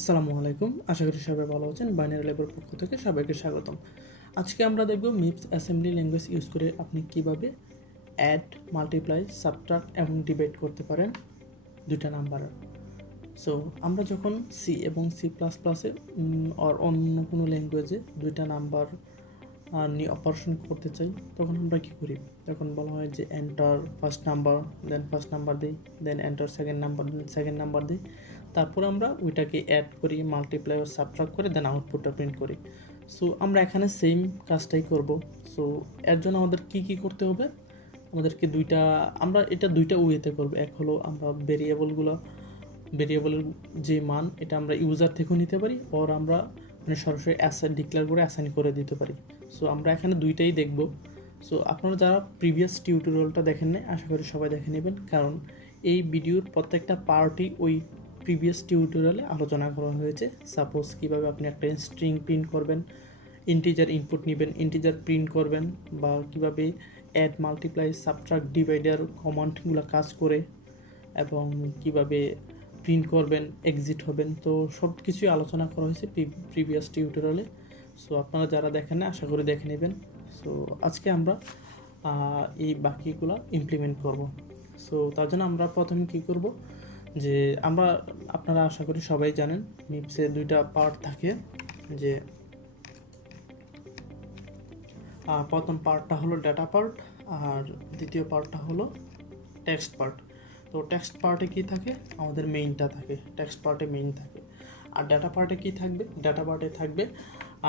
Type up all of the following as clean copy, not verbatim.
আসসালামু আলাইকুম, আশা করি সবাই ভালো আছেন। বাইনারি ল্যাবের পক্ষ থেকে সবাইকে স্বাগতম। আজকে আমরা দেখব মিপস অ্যাসেম্বলি ল্যাঙ্গুয়েজ ইউজ করে আপনি কিভাবে অ্যাড, মাল্টিপ্লাই, সাবট্রাক্ট এবং ডিভাইড করতে পারেন দুইটা নাম্বার। সো আমরা যখন সি এবং সি প্লাস প্লাসে আর অন্য কোনো ল্যাঙ্গুয়েজে দুইটা নাম্বার নিয়ে অপারেশন করতে চাই, তখন আমরা কী করি? তখন বলা হয় যে এন্টার ফার্স্ট নাম্বার, দেন ফার্স্ট নাম্বার দিই, দেন এন্টার সেকেন্ড নাম্বার দিই, তারপর আমরা ওইটাকে অ্যাড করি, মাল্টিপ্লাই ও সাবট্রাক্ট করে দেন আউটপুটটা প্রিন্ট করি। সো আমরা এখানে সেম কাজটাই করব। সো এর জন্য আমাদের কি করতে হবে? আমাদেরকে আমরা এটা দুইটা ওয়েতে করব। এক হলো আমরা ভেরিয়েবলের যে মান এটা আমরা ইউজার থেকেও নিতে পারি, ওর আমরা সরাসরি অ্যাসাইন ডিক্লেয়ার করে অ্যাসাইন করে দিতে পারি। সো আমরা এখানে দুইটাই দেখব। সো আপনারা যারা প্রিভিয়াস টিউটোরিয়ালটা দেখেন নাই, আশা করি সবাই দেখে নেবেন, কারণ এই ভিডিওর প্রত্যেকটা পার্টই ওই প্রিভিয়াস টিউটোরিয়ালে আলোচনা করা হয়েছে। সাপোজ কীভাবে আপনি একটা স্ট্রিং প্রিন্ট করবেন, ইন্টিজার ইনপুট নেবেন, ইন্টিজার প্রিন্ট করবেন, বা কীভাবে অ্যাড, মাল্টিপ্লাই, সাবট্রাক্ট, ডিভাইডার কমান্ডগুলো কাজ করে, এবং কিভাবে প্রিন্ট করবেন, এক্সিট হবেন। তো সব কিছুই আলোচনা করা হয়েছে প্রিভিয়াস টিউটোরিয়ালে। সো আপনারা যারা দেখেন না, আশা করি দেখে নেবেন। সো আজকে আমরা এই বাকিগুলো ইমপ্লিমেন্ট করব। সো তার জন্য আমরা প্রথমে কী করব, যে আপনারা আশা করি সবাই জানেন মিপসে দুইটা পার্ট থাকে। যে প্রথম পার্টটা হলো ডেটা পার্ট, আর দ্বিতীয় পার্টটা হলো টেক্সট পার্ট। তো টেক্সট পার্টে কী থাকে? আমাদের মেইনটা থাকে, টেক্সট পার্টে মেইন থাকে। আর ডাটা পার্টে কী থাকবে? ডাটা পার্টে থাকবে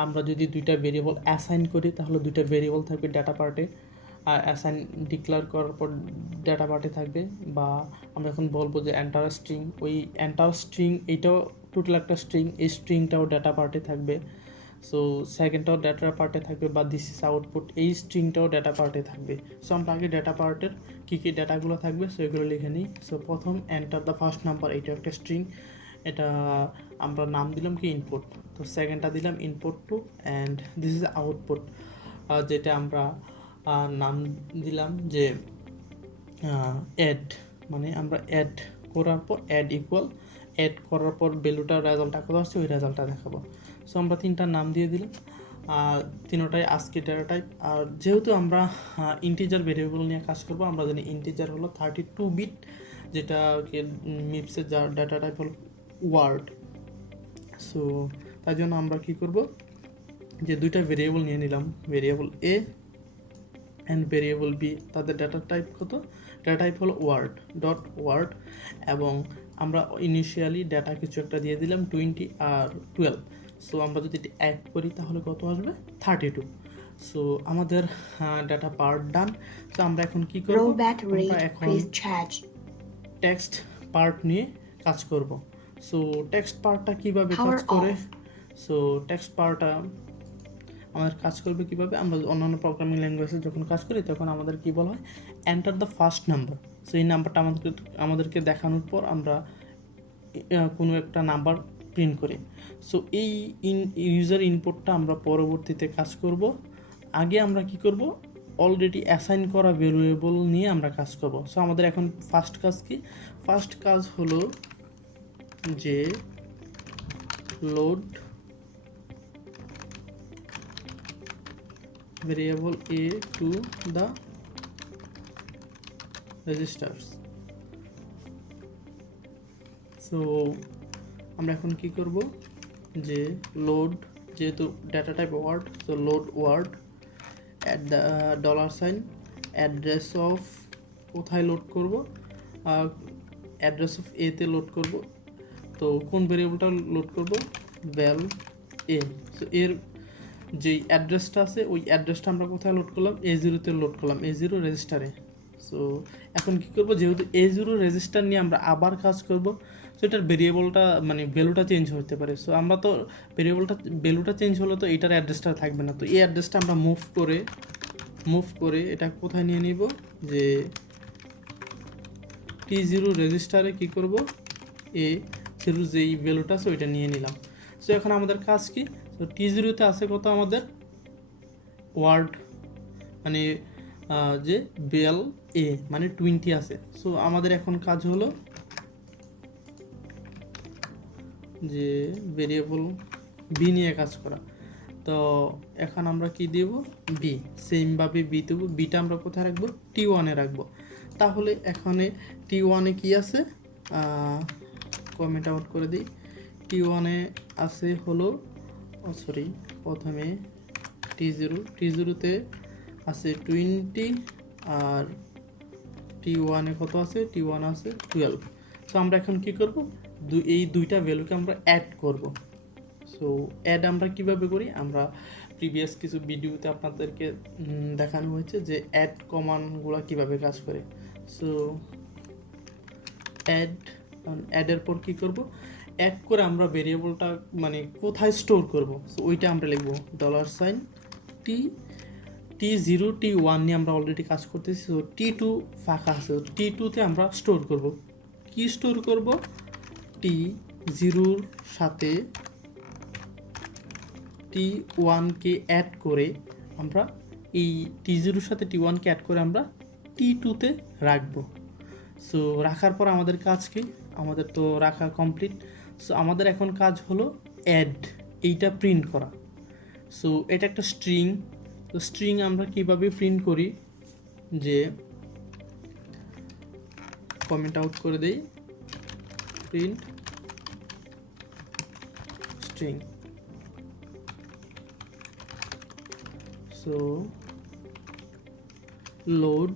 আমরা যদি দুইটা ভেরিয়েবল অ্যাসাইন করি, তাহলে দুইটা ভেরিয়েবল থাকবে ডাটা পার্টে। আর অ্যাসাইন ডিক্লেয়ার করার পর ডাটা পার্টে থাকবে। বা আমরা এখন বলবো যে এন্টার স্ট্রিং, ওই এন্টার স্ট্রিং এইটাও টোটাল একটা স্ট্রিং, এই স্ট্রিংটাও ডাটা পার্টে থাকবে। সো সেকেন্ডটাও ডাটা পার্টে থাকবে, বা দিস ইজ আউটপুট, এই স্ট্রিংটাও ডাটা পার্টে থাকবে। সো আমরা আগে ডাটা পার্টের কী ডাটাগুলো থাকবে সো এগুলো লিখে নিই। সো প্রথম এন্টার দ্য ফার্স্ট নাম্বার, এইটা একটা স্ট্রিং, এটা আমরা নাম দিলাম কি ইনপুট। তো সেকেন্ডটা দিলাম input two, and this is output, যেটা আমরা নাম দিলাম যে অ্যাড, মানে আমরা অ্যাড করার পর অ্যাড করার পর ভ্যালুটা রেজাল্টটা কত আসছে ওই রেজাল্টটা দেখাবো। সো আমরা তিনটা নাম দিয়ে দিলাম, তিনটাই আজকে ডেটা টাইপ। আর যেহেতু আমরা ইন্টিজার ভেরিয়েবল নিয়ে কাজ করবো, আমরা জানি ইন্টিজার হলো 32 বিট, যেটাকে মিপসের যার ডেটা টাইপ হলো ওয়ার্ড। সো তাই জন্য আমরা কী করব, যে দুইটা ভেরিয়েবল নিয়ে নিলাম, variable A and variable B. তাদের ডেটা টাইপ কত? ডেটা টাইপ হলো ওয়ার্ড, এবং আমরা ইনিশিয়ালি ডেটা কিছু একটা দিয়ে দিলাম 20 আর 12। সো আমরা যদি অ্যাড করি তাহলে কত আসবে? 32। সো আমাদের ডেটা পার্ট ডান। সো আমরা এখন কি করব? আমরা এখন টেক্সট পার্ট নিয়ে কাজ করব। সো টেক্সট পার্টটা কিভাবে কাজ করে? সো টেক্সট পার্টটা আমাদের কাজ করবে কিভাবে? আমরা অন্যান্য প্রোগ্রামিং ল্যাঙ্গুয়েজে যখন কাজ করি তখন আমাদের কি বলা হয়? Enter the first number. So এই নাম্বারটা আমাদেরকে দেখানোর পর আমরা কোনো একটা নাম্বার প্রিন্ট করি। সো এই ইউজার ইনপুটটা আমরা পরবর্তীতে কাজ করব। আগে আমরা কি করব? অলরেডি অ্যাসাইন করা ভেরিয়েবল নিয়ে আমরা কাজ করব। সো আমাদের এখন ফার্স্ট কাজ কি? ফার্স্ট কাজ হলো যে load variable a to the registers. So আমরা এখন কি করব, যে লোড, যেহেতু data type word, so load word at the $, address of, কোথায় লোড করব? অ্যাড্রেস অফ এ তে লোড করব। তো কোন ভেরিয়েবলটা লোড করব? ভ্যাল এ। সো এর যেই অ্যাড্রেসটা আছে ওই অ্যাড্রেসটা আমরা কোথায় লোড করলাম? A0-তে লোড করলাম, A0 রেজিস্টারে। সো এখন কী করব, যেহেতু A0 রেজিস্টার নিয়ে আমরা আবার কাজ করব, সো এটার ভেরিয়েবলটা মানে ভ্যালুটা চেঞ্জ হতে পারে। সো আমরা তো ভ্যালুটা চেঞ্জ হলে তো এটার অ্যাড্রেসটা থাকবে না। তো এই অ্যাড্রেসটা আমরা মুভ করে এটা কোথায় নিয়ে নিব, যে T0 রেজিস্টারে কী করব, A0 যেই ভ্যালুটা আছে ওইটা নিয়ে নিলাম। সো এখন আমাদের কাজ কি? তো T0-তে আছে কত? আমাদের ওয়ার্ড, মানে যে বেল এ মানে 20 আছে। সো আমাদের এখন কাজ হলো যে ভেরিয়েবল বি নিয়ে কাজ করা। তো এখন আমরা কি দেব, বি, সেমভাবে বি দেবো। বিটা আমরা কোথায় রাখবো, T1-এ রাখবো। তাহলে এখানে T1-এ কি আছে, কমেন্ট আউট করে দিই। T1-এ আছে হলো, সরি, প্রথমে T0-তে আছে 20, আর T1-এ কত আছে, T1 আছে 12। সো আমরা এখন কি করব, এই দুইটা ভ্যালুকে আমরা অ্যাড করব। সো অ্যাড আমরা কিভাবে করি, আমরা প্রিভিয়াস কিছু ভিডিওতে আপনাদেরকে দেখানো হয়েছে যে অ্যাড কমান্ডগুলো কিভাবে কাজ করে। সো অ্যাডের পর কি করব, অ্যাড করে আমরা ভেরিয়েবলটা মানে কোথায় স্টোর করব, সো ওইটা আমরা লিখব $T0 T1 নিয়ে আমরা অলরেডি কাজ করতেছি। সো T2 ফাঁকা আছে, T2-তে আমরা স্টোর করব। কি স্টোর করব, T0-র সাথে T1-কে অ্যাড করে আমরা এই T0-র সাথে T1-কে অ্যাড করে আমরা T2-তে রাখবো। সো রাখার পর আমাদের কাজ কি, আমাদের তো রাখা কমপ্লিট। সো আমাদের এখন কাজ হলো অ্যাড, এইটা প্রিন্ট করা। সো এটা একটা স্ট্রিং। তো স্ট্রিং আমরা কিভাবে প্রিন্ট করি, যে কমেন্ট আউট করে দেই, print string. So load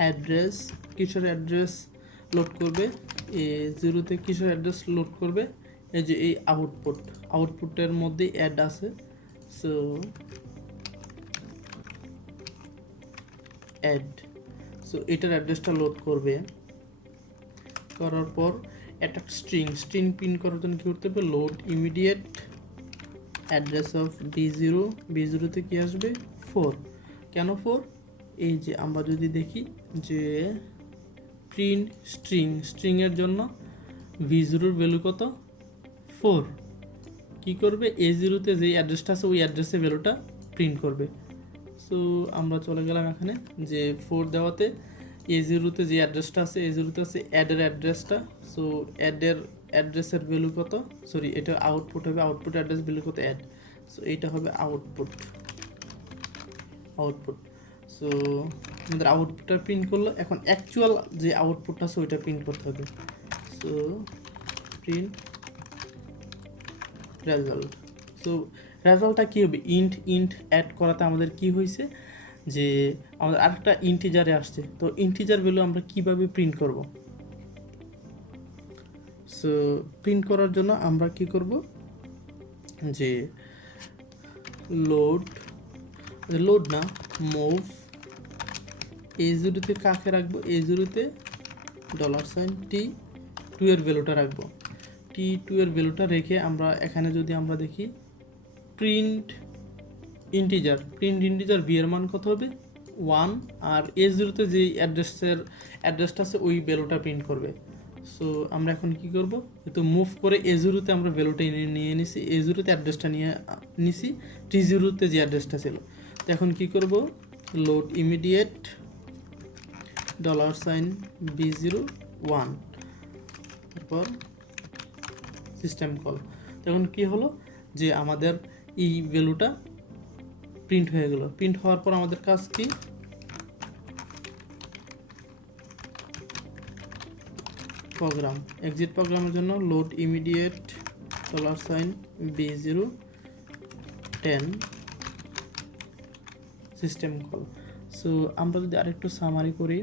address, কিসের অ্যাড্রেস লোড করবে, A0-তে কিসের অ্যাড্রেস লোড করবে, এই যে এই আউটপুটের মধ্যে অ্যাড আছে। সো অ্যাড, সো এটার অ্যাড্রেসটা লোড করবে। করার পর একটা স্ট্রিং প্রিন্ট করার জন্য কী করতে হবে, লোড ইমিডিয়েট অ্যাড্রেস অফ B0-তে কি আসবে 4। কেন 4, এই যে আমরা যদি দেখি যে প্রিন্ট স্ট্রিংয়ের জন্য B0-র ভ্যালু কত, 4। কি করবে, A0-তে যেই অ্যাড্রেসটা আছে ওই অ্যাড্রেসে ভ্যালুটা প্রিন্ট করবে। সো আমরা চলে গেলাম এখানে যে 4 দেওয়াতে A0-তে যে অ্যাড্রেসটা আছে, A0-তে আছে অ্যাডের অ্যাড্রেসটা। সো অ্যাডের অ্যাড্রেসের ভ্যালু কত, সরি এটা আউটপুট হবে, আউটপুট অ্যাড্রেস ভ্যালু কত, অ্যাড। সো এইটা হবে আউটপুট। সো আমাদের আউটপুটটা প্রিন্ট করলো। এখন অ্যাকচুয়াল যে আউটপুটটা আছে ওইটা প্রিন্ট করতে হবে। So print result. সো রেজাল্টটা কী হবে, ইন্ট অ্যাড করাতে আমাদের কি হয়েছে, যে আমাদের আরেকটা ইন্টিজারে আসছে। তো ইন্টিজার ভ্যালু আমরা কিভাবে প্রিন্ট করব, সো প্রিন্ট করার জন্য আমরা কি করব, যে লোড না মুভ, A0-তে কাকে রাখবো, A0-তে $T2 এর ভ্যালুটা রাখবো। T2 এর ভ্যালুটা রেখে আমরা এখানে যদি আমরা দেখি প্রিন্ট ইন্টিজার বি এর মান কত হবে 1, আর A0-তে যে অ্যাড্রেসটা আছে ওই ভ্যালুটা প্রিন্ট করবে। সো আমরা এখন কি করব, তো মুভ করে A0-তে আমরা ভ্যালুটা নিয়ে নিছি, A0-তে অ্যাড্রেসটা নিয়ে নিছি, T0-তে যে অ্যাড্রেসটা ছিল। তো এখন কি করব, লোড ইমিডিয়েট $B01, তারপর সিস্টেম কল। তখন কি হলো, যে আমাদের এই ভ্যালুটা প্রিন্ট হয়ে গেল। প্রিন্ট হওয়ার পর আমাদের কাজ কি, প্রোগ্রাম এক্সিট প্রোগ্রামের জন্য load immediate $B010 system call. So আমরা যদি আরেকটু সামারি করি,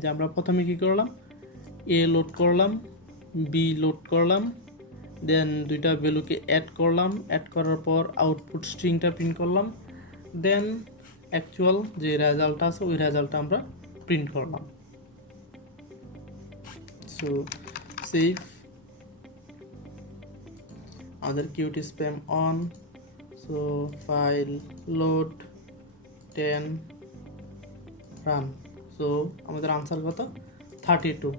যে আমরা প্রথমে কি করলাম, এ লোড করলাম, বি লোড করলাম, দেন দুইটা ভ্যালুকে অ্যাড করলাম, অ্যাড করার পর আউটপুট স্ট্রিংটা প্রিন্ট করলাম, দেন অ্যাকচুয়াল যে রেজাল্টটা আছে ওই রেজাল্টটা আমরা প্রিন্ট করলাম। সো সেভ, আমাদের cutie spam on. So file load 10 run. So আমাদের আনসার কত 32।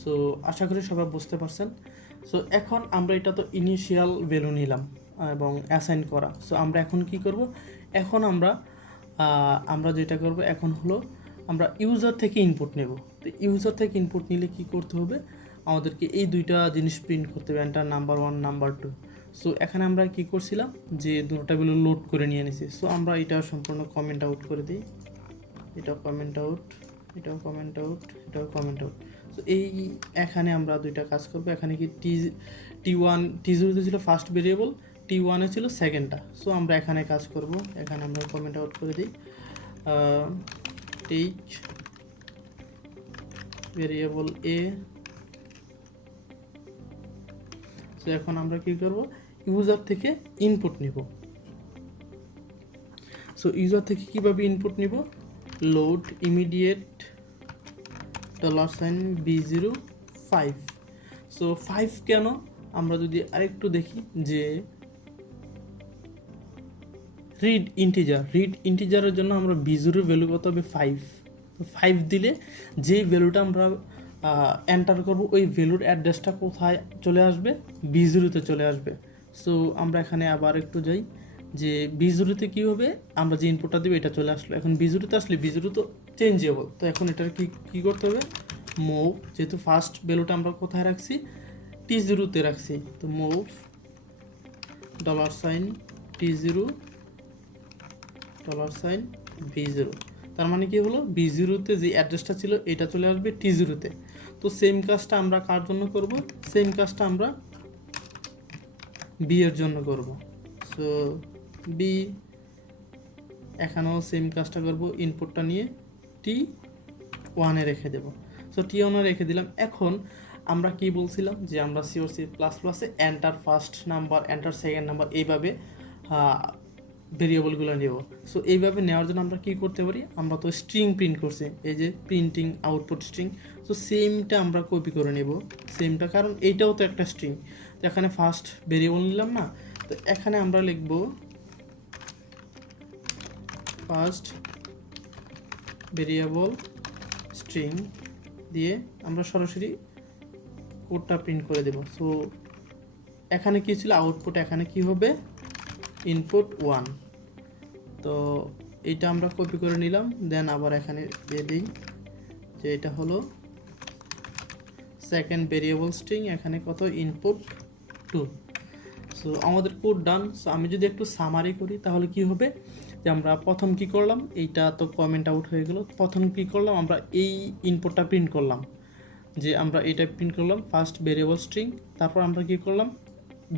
সো আশা করি সবাই বুঝতে পারছেন। সো এখন আমরা এটা তো ইনিশিয়াল ভ্যালু নিলাম এবং অ্যাসাইন করা। সো আমরা এখন কি করব, এখন আমরা যেটা করব এখন হলো আমরা ইউজার থেকে ইনপুট নেব। তো ইউজার থেকে ইনপুট নিলে কি করতে হবে, আমাদেরকে এই দুইটা জিনিস প্রিন্ট করতে হবে, এন্টার নাম্বার 1 নাম্বার 2। সো এখানে আমরা কি করছিলাম যে দুটো ভ্যালু লোড করে নিয়ে নিছি। সো আমরা এটা সম্পূর্ণ কমেন্ট আউট করে দিই, এটাও কমেন্ট আউট, এটাও কমেন্ট আউট, এটাও কমেন্ট আউট। সো এই এখানে আমরা দুইটা কাজ করবো। এখানে কি T1 T0 ছিল ফার্স্ট ভেরিয়েবল, T1 ছিল সেকেন্ডটা। সো আমরা এখানে কাজ করব, এখানে আমরা কমেন্ট আউট করে দিই টেক ভেরিয়েবল এ। সো এখন আমরা কি করব, ইউজার থেকে ইনপুট নিব। সো ইউজার থেকে কিভাবে ইনপুট নিব, লোড ইমিডিয়েট $b05। সো 5 কেন, আমরা যদি আরেকটু দেখি যে রিড ইন্টিজারের জন্য আমরা b0 ভ্যালু কত হবে 5। তো 5 দিলে যে ভ্যালুটা আমরা এন্টার করব ওই ভ্যালুর অ্যাড্রেসটা কোথায় চলে আসবে, b0-তে চলে আসবে। সো আমরা এখানে আবার একটু যাই যে b0-তে কী হবে, আমরা যে ইনপুটটা দেবো এটা চলে আসলো। এখন b0-তে আসলে b0 তো চেঞ্জেবল, তো এখন এটার কি করতে হবে, মুভ, যেহেতু ফার্স্ট ভ্যালুটা আমরা কোথায় রাখছি, T0-তে রাখছি, তো মুভ $T0 $b0। তার মানে কি হলো, b0-তে যে অ্যাড্রেসটা ছিল এটা চলে আসবে T0-তে। তো সেম কাজটা আমরা কার জন্য করব, সেম কাজটা আমরা b এর জন্য করব। সো b এখানেও সেম কাজটা করব, ইনপুটটা নিয়ে T1-এ রেখে দেব। সো T1-এ রেখে দিলাম। এখন আমরা কি বলছিলাম যে আমরা C++-এ enter first number, enter second number এইভাবে ভেরিয়েবলগুলো নেব। সো এইভাবে নেওয়ার জন্য আমরা কি করতে পারি, আমরা তো স্ট্রিং প্রিন্ট করছি, এই যে প্রিন্টিং আউটপুট স্ট্রিং। সো সেমটা আমরা কপি করে নেব, সেমটা, কারণ এইটাও তো একটা স্ট্রিং। তো এখানে ফার্স্ট ভেরিয়েবল নিলাম না, তো এখানে আমরা লিখব ফার্স্ট ভেরিয়েবল স্ট্রিং দিয়ে আমরা সরাসরি কোডটা প্রিন্ট করে দেব। সো এখানে কি ছিল আউটপুট, এখানে কি হবে ইনপুট 1। তো এইটা আমরা কপি করে নিলাম, দেন আবার এখানে দিয়ে দিই যে এটা হলো সেকেন্ড ভেরিয়েবল স্ট্রিং, এখানে কত ইনপুট 2। সো আমাদের কোড ডান। সো আমি যদি একটু সামারি করি তাহলে কি হবে, যে আমরা প্রথম কি করলাম, এইটা তো কমেন্ট আউট হয়ে গেল। প্রথম কি করলাম, আমরা এই ইনপুটটা প্রিন্ট করলাম, যে আমরা এটা প্রিন্ট করলাম ফার্স্ট ভেরিয়েবল স্ট্রিং। তারপর আমরা কি করলাম,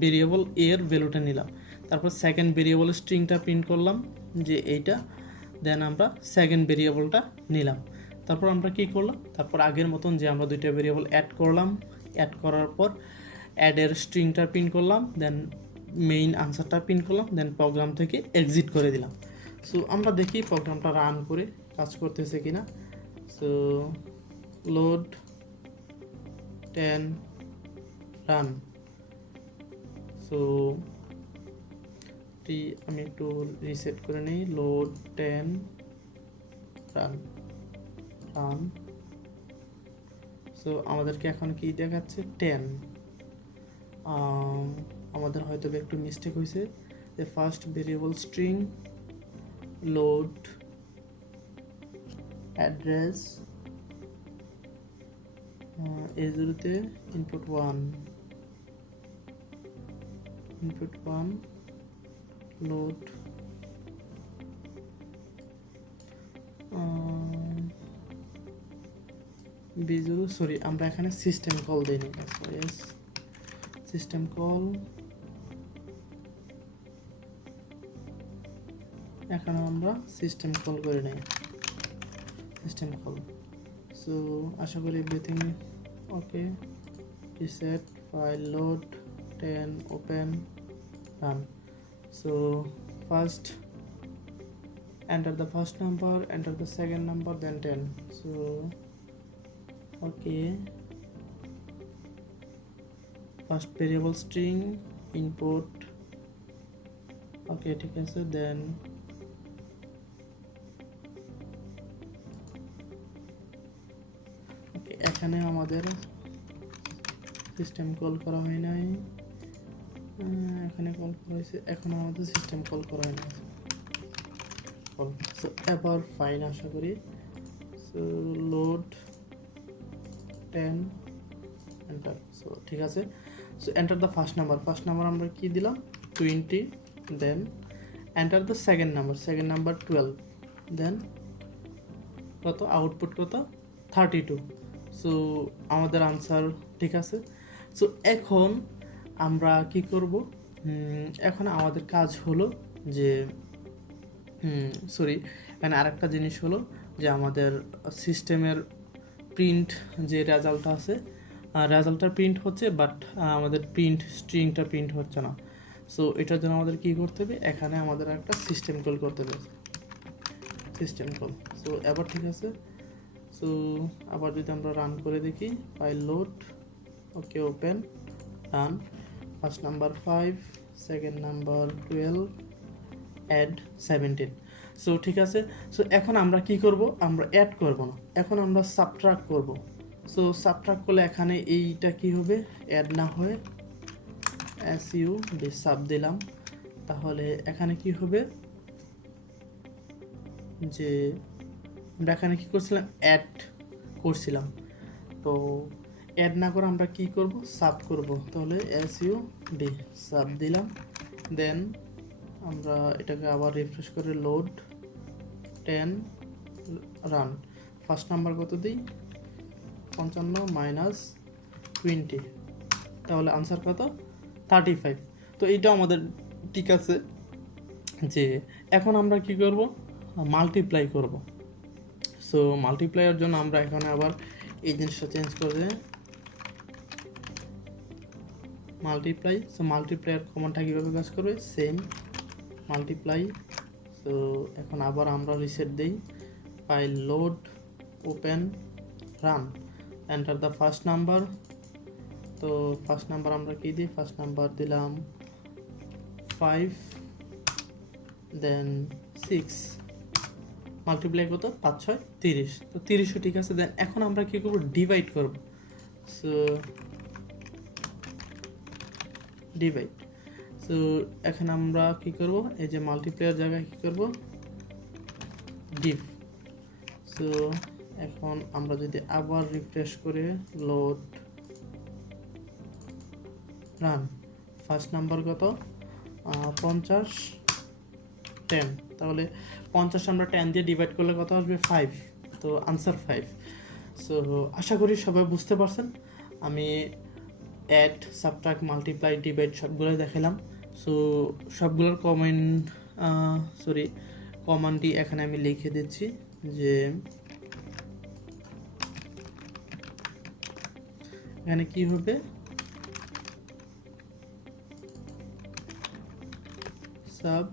ভেরিয়েবল এর ভ্যালুটা নিলাম। তারপর সেকেন্ড ভেরিয়েবল স্ট্রিংটা প্রিন্ট করলাম, যে এইটা, দেন আমরা সেকেন্ড ভেরিয়েবলটা নিলাম। তারপর আমরা কি করলাম, তারপর আগের মতন যে আমরা দুইটা ভেরিয়েবল অ্যাড করলাম, অ্যাড করার পর অ্যাডের স্ট্রিংটা প্রিন্ট করলাম, দেন মেইন আনসারটা প্রিন্ট করলাম, দেন প্রোগ্রাম থেকে এক্সিট করে দিলাম। সো আমরা দেখি প্রোগ্রামটা রান করে কাজ করতেছে কিনা। So load 10 run. সো আমি একটু রিসেট করে নিই, লোড 10 রান। সো আমাদেরকে এখন কি দেখাচ্ছে 10। আমাদের হয়তো একটু মিস্টেক হয়েছে, যে first variable string load address A0-তে ইনপুট 1 লোড B0, সরি আমরা এখানে সিস্টেম কল দিইনি, সিস্টেম কল, এখানে আমরা সিস্টেম কল করে নেই, সিস্টেম কল। সো আশা করি everything okay. Reset file, load 10, open, run. So first enter the first number, enter the second number, then 10. So okay, first variable string input, okay ঠিক আছে, then okay এখানে আমাদের system call করা হয় নাই, এখানে call করা হয়েছে, এখন আমাদের সিস্টেম কল করা হয় না। সো এবার ফাইন আশা করি। So load 10 enter. সো ঠিক আছে, so enter the first number আমরা কি দিলাম 20, then enter the second number 12, then কত আউটপুট কত 32। সো আমাদের আনসার ঠিক আছে। সো এখন আমরা কি করব, এখন আমাদের কাজ হলো যে সরি এখানে আরেকটা জিনিস হলো যে আমাদের সিস্টেমের প্রিন্ট যে রেজাল্টটা আছে, রেজাল্টটা প্রিন্ট হচ্ছে, বাট আমাদের স্ট্রিংটা প্রিন্ট হচ্ছে না। সো এটার জন্য আমাদের কি করতে হবে, এখানে আমাদের একটা সিস্টেম কল করতে হবে, সিস্টেম কল। সো এবার ঠিক আছে, সো আবার যদি আমরা রান করে দেখি, file load, okay open, run, first number 5, second number 12, add 17। So ঠিক আছে, সো এখন আমরা কি করব, আমরা অ্যাড করব না, এখন আমরা সাবট্রাক্ট করব। সো সাবট্রাক্ট করলে এখানে এইটা কি হবে, অ্যাড না হয়ে এসইউ সাব দিলাম, তাহলে এখানে কি হবে যে আমরা এখানে কি করছিলাম, অ্যাড করছিলাম, তো অ্যাড না করে আমরা কি করব, সাব করব, তাহলে এসইউ সাব দিলাম, দেন আমরা এটাকে আবার রিফ্রেশ করে লোড 10, রান, ফার্স্ট নাম্বার কত দিই 55 - 20, তাহলে আনসার কত 35। তো এইটা আমাদের ঠিক আছে। যে এখন আমরা কি করব, মাল্টিপ্লাই করব। সো মাল্টিপ্লাইয়ের জন্য আমরা এখানে আবার এই জিনিসটা চেঞ্জ করে মাল্টিপ্লাই। সো মাল্টিপ্লাইয়ের কমান্ডটা কীভাবে কাজ করবে, সেম মাল্টিপ্লাই। সো এখন আবার আমরা রিসেট দিই, file load, open, run, enter the first number. তো ফার্স্ট নাম্বার আমরা কি দিই, ফার্স্ট নাম্বার দিলাম 5, দেন 6, মাল্টিপ্লাই কত 5 6 30, তো 30ও ঠিক আছে। দেন এখন আমরা কি করব, ডিভাইড করব। সো ডিভাইড, সো এখন আমরা কি করব, এই যে মাল্টিপ্লাইয়ের জায়গায় কি করব, ডিভ। সো এখন আমরা যদি আবার রিফ্রেশ করে লোড, রান, ফার্স্ট নাম্বার কত 50 10, তাহলে 50 আমরা 10 দিয়ে ডিভাইড করলে কত আসবে 5, তো আনসার 5। সো আশা করি সবাই বুঝতে পারছেন। আমি অ্যাড, সাবট্রাক্ট, মাল্টিপ্লাই, ডিভাইড সবগুলো দেখালাম। সো সবগুলোর কমান্ডটি এখানে আমি লিখে দিচ্ছি, যে এখানে কি হবে, সাব।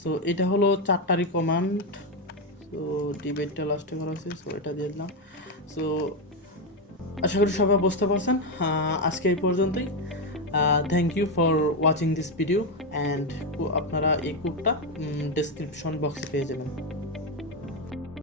সো এটা হলো 4টারই কমান্ড। সো ডিভাইডটা লাস্টে করা হয়েছে, সো এটা দিয়ে দিলাম। সো আশা করি সবাই বুঝতে পারছেন। আজকে এই পর্যন্তই। Thank you for watching this video, and আপনারা এই কোডটা ডেসক্রিপশন বক্সে পেয়ে যাবেন।